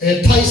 28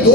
2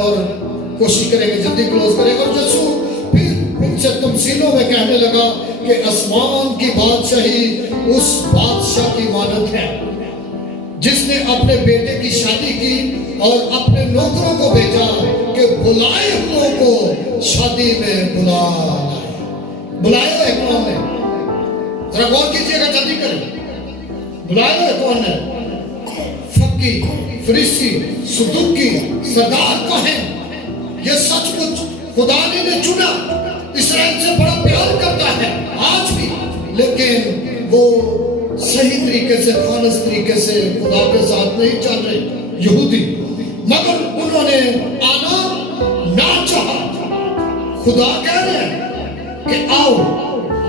اور کوشش کریں گے جلدی کلوز کریں گے. اور یسوع پھر ان سے تمثیلوں میں کہنے لگا کہ آسمان کی بادشاہی اس بادشاہ کی مانند ہے جس نے اپنے بیٹے کی شادی کی اور اپنے نوکروں کو بھیجا کہ بلائے ہوئے کو شادی میں بلائے ہوئے کون ہے؟ ذرا غور کیجئے گا، جلدی کریں. بلائے ہوئے کون ہے؟ فقی، فریسی، صدوقی، سردار کہیں. یہ سچ مچ خدا نے چنا، اسرائیل سے بڑا پیار کرتا ہے آج بھی، لیکن وہ صحیح طریقے سے خالص طریقے سے خدا کے ساتھ نہیں چل رہے یہودی. مگر انہوں نے آنا نہ چاہا. خدا کہہ رہے ہیں کہ آؤ،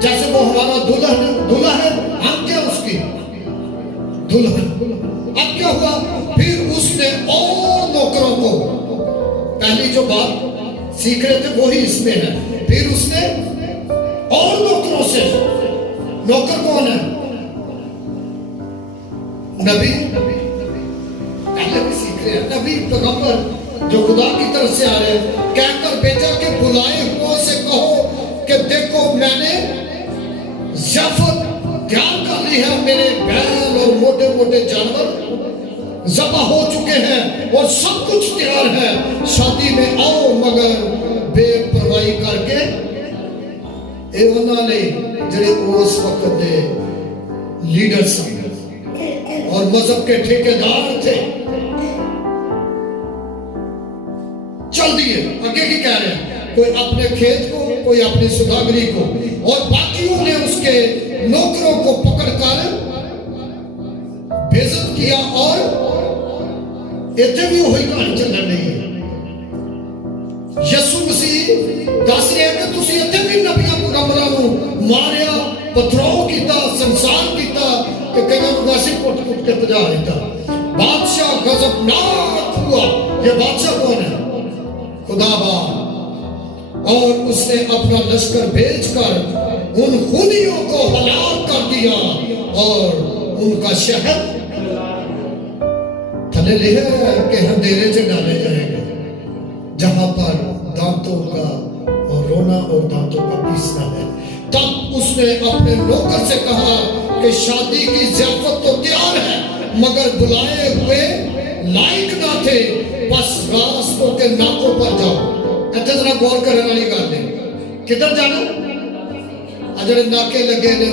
جیسے وہ ہمارا دلہا ہے، ہم کیا اس کی دلہن. اب کیا ہوا؟ پھر اس نے اور نوکروں کو، پہلی جو بات سیکھ رہے تھے وہی اس میں ہے، پھر اس نے اور نوکروں سے، نوکر کون ہے؟ نبی. پہلے بھی سیکھ رہے ہیں، نبی پیغمبر جو خدا کی طرف سے آ رہے ہیں، کہہ کر بھیجا کہ بلائے ہوئے سے کہو کہ دیکھو میں نے ضیافت تیار کر لی ہے، میرے بیل اور موٹے موٹے جانور ذبح ہو چکے ہیں اور سب کچھ تیار ہے، شادی میں آؤ. مگر بے پرواہی کر کے اے انہوں نے جڑے اس وقت دے لیڈر سن اور مذہب کے ٹھیکیدار تھے، چل دیے. آگے کی کہہ رہے ہیں، کوئی اپنے کھیت کو، کوئی اپنی سوداگری کو، اور باقیوں نے اس کے نوکروں کو پکڑ کر بےعزت کیا. اور اتنے بھی وہی کہانی چل رہی ہے. یسوع مسیح دس رہے ہیں کہ تسی اتنے بھی نبیاں پیغمبراں نوں ماریا، پتھراؤ کیتا، سنسار کیتا کہ کئیاں نوں ویسے کٹ کٹ کے پجا دیتا. بادشاہ غضبناک ہوا. یہ بادشاہ کون ہے؟ خدا باپ. اور اس نے اپنا لشکر بھیج کر ان خونیوں کو ہلاک کر دیا اور ان کا شہر تھلے لے کہ اندھیرے سے ڈالے جائیں گے، جہاں پر دانتوں کا اور رونا اور دانتوں کا پیسنا ہے. تب اس نے اپنے نوکر سے کہا کہ شادی کی ضیافت تو تیار ہے، مگر بلائے ہوئے لائق نہ تھے، بس راستوں کے ناکوں پر جاؤ. اتنے ذرا غور کرنے والی گل ہے. کدھر جانا؟ جڑے ناکے لگے نے،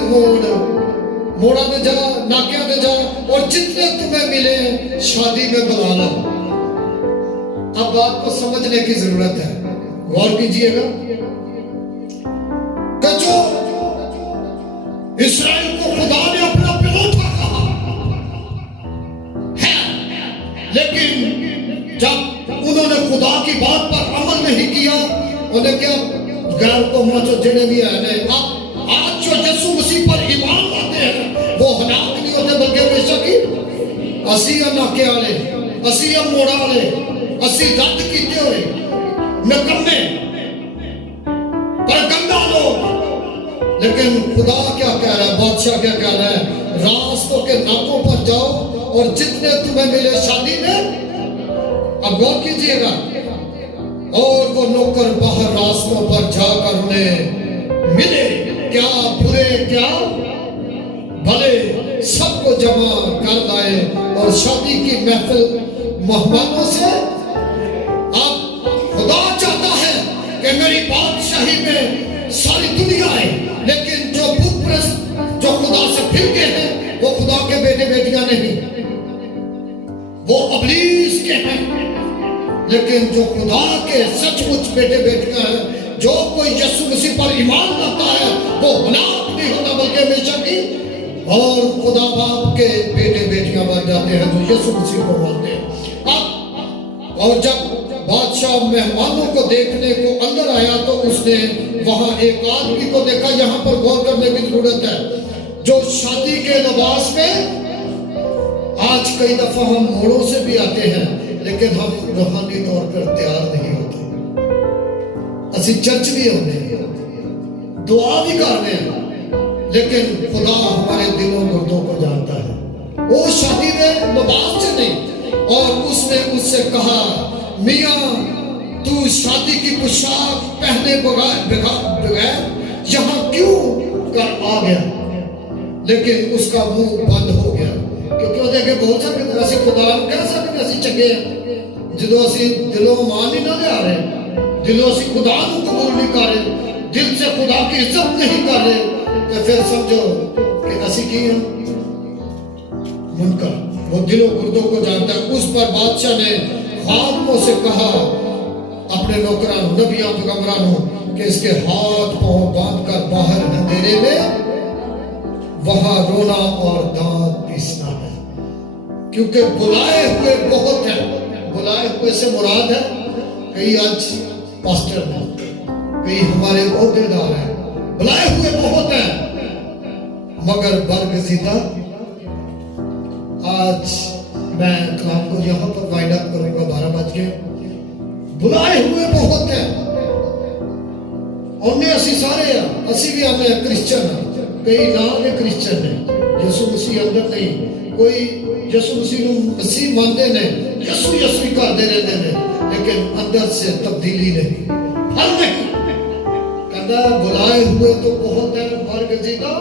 موڑا میں جا، ناکیاں میں جا، اور جتنے تمہیں ملے شادی میں بلا لو. اب بات کو سمجھنے کی ضرورت ہے، غور کیجئے گا کہ جو اسرائیل کو خدا نے اپنا پیروتا کہا ہے، لیکن جب انہوں نے خدا کی بات پر عمل نہیں کیا، انہیں کیا غیر قوموں جو جڑے بھی ہیں، اب آج جو یسوع مسیح پر ایمان لاتے ہیں وہ ہلاک نہیں ہوتے، بلکہ ہمیشہ کی اسی ناکے والے، اسی موڑا والے، اسی رد کیتے ہوئے نکمے پر گندا لوگ. لیکن خدا کیا کہہ رہا ہے، بادشاہ کیا کہہ رہا ہے؟ راستوں کے ناکوں پر جاؤ اور جتنے تمہیں ملے شادی میں. اب غور کیجئے گا. اور وہ نوکر باہر راستوں پر جا کر انہیں ملے، کیا برے کیا بھلے، سب کو جمع کر لائے اور شادی کی محفل مہمانوں سے. اب خدا چاہتا ہے کہ میری بادشاہی میں ساری دنیا ہے، لیکن جو بت پرست جو خدا سے پھر گئے ہیں وہ خدا کے بیٹے بیٹیاں نہیں، وہ ابلیس کے ہیں. لیکن جو خدا کے سچ مچ بیٹے بیٹیاں ہیں، جو کوئی یسوع مسیح پر ایمان لاتا ہے وہ ہلاک نہیں ہوتا، بلکہ ہمیشہ کی اور خدا باپ کے بیٹے بیٹیاں بن جاتے ہیں جو یسوع مسیح کو مانتے ہیں. اب اور جب بادشاہ مہمانوں کو دیکھنے کو اندر آیا تو اس نے وہاں ایک آدمی کو دیکھا. یہاں پر غور کرنے کی ضرورت ہے، جو شادی کے لباس میں، آج کئی دفعہ ہم موڑوں سے بھی آتے ہیں لیکن ہم روحانی طور پر تیار نہیں ہوتے. اسی چرچ بھی ہوتے ہیں، دعا بھی کرتے ہیں، لیکن خدا ہمارے دلوں گردوں کو جانتا ہے. وہ شادی میں لباس سے نہیں. اور اس نے اس سے کہا، میاں تو شادی کی پوشاک پہنے بغیر یہاں کیوں کر آ گیا؟ لیکن اس کا منہ بند ہو گیا، کیونکہ وہ دیکھے بول سکتے اسی خدا کو کہہ سکتے اسی چنگے ہیں جدو اسی دلوں مان ہی نہ لے آ رہے، دلوں اسی خدا کو قبول نہیں کر رہے، دل سے خدا کی عزت نہیں کر رہے، تو پھر سمجھو کہ اسی کی ہیں منکر۔ وہ دلوں گردوں کو جانتا ہے۔ اس پر بادشاہ نے خادموں سے کہا، اپنے نوکران نبیوں پیغمبرانوں، کہ اس کے ہاتھ پاؤں باندھ کر باہر اندھیرے میں وہاں رونا اور دانت پیسنا ہے، کیونکہ بلائے ہوئے بہت ہیں۔ بلائے ہوئے سے مراد ہے کئی آج پاسٹر ہیں، کئی ہمارے عہدے دار ہیں، بلائے ہوئے بہت ہیں مگر برگزیدہ۔ آج میں کلام کو یہاں پر وائنڈ اپ کروں گا، 12 بج گئے۔ بلائے ہوئے بہت ہیں، انہیں اسی سارے ہیں، اسی بھی آنے کرسچن ہیں، کئی نام کے کرسچن ہیں، یسو مسیح اندر نہیں، کوئی یسو مسیح مسیح مانتے نہیں، یسو یسوی کرتے رہتے ہیں، لیکن اندر سے تبدیلی نہیں، پھل نہیں۔ کہتا بلائے ہوئے تو بہت ہیں، برگزیدہ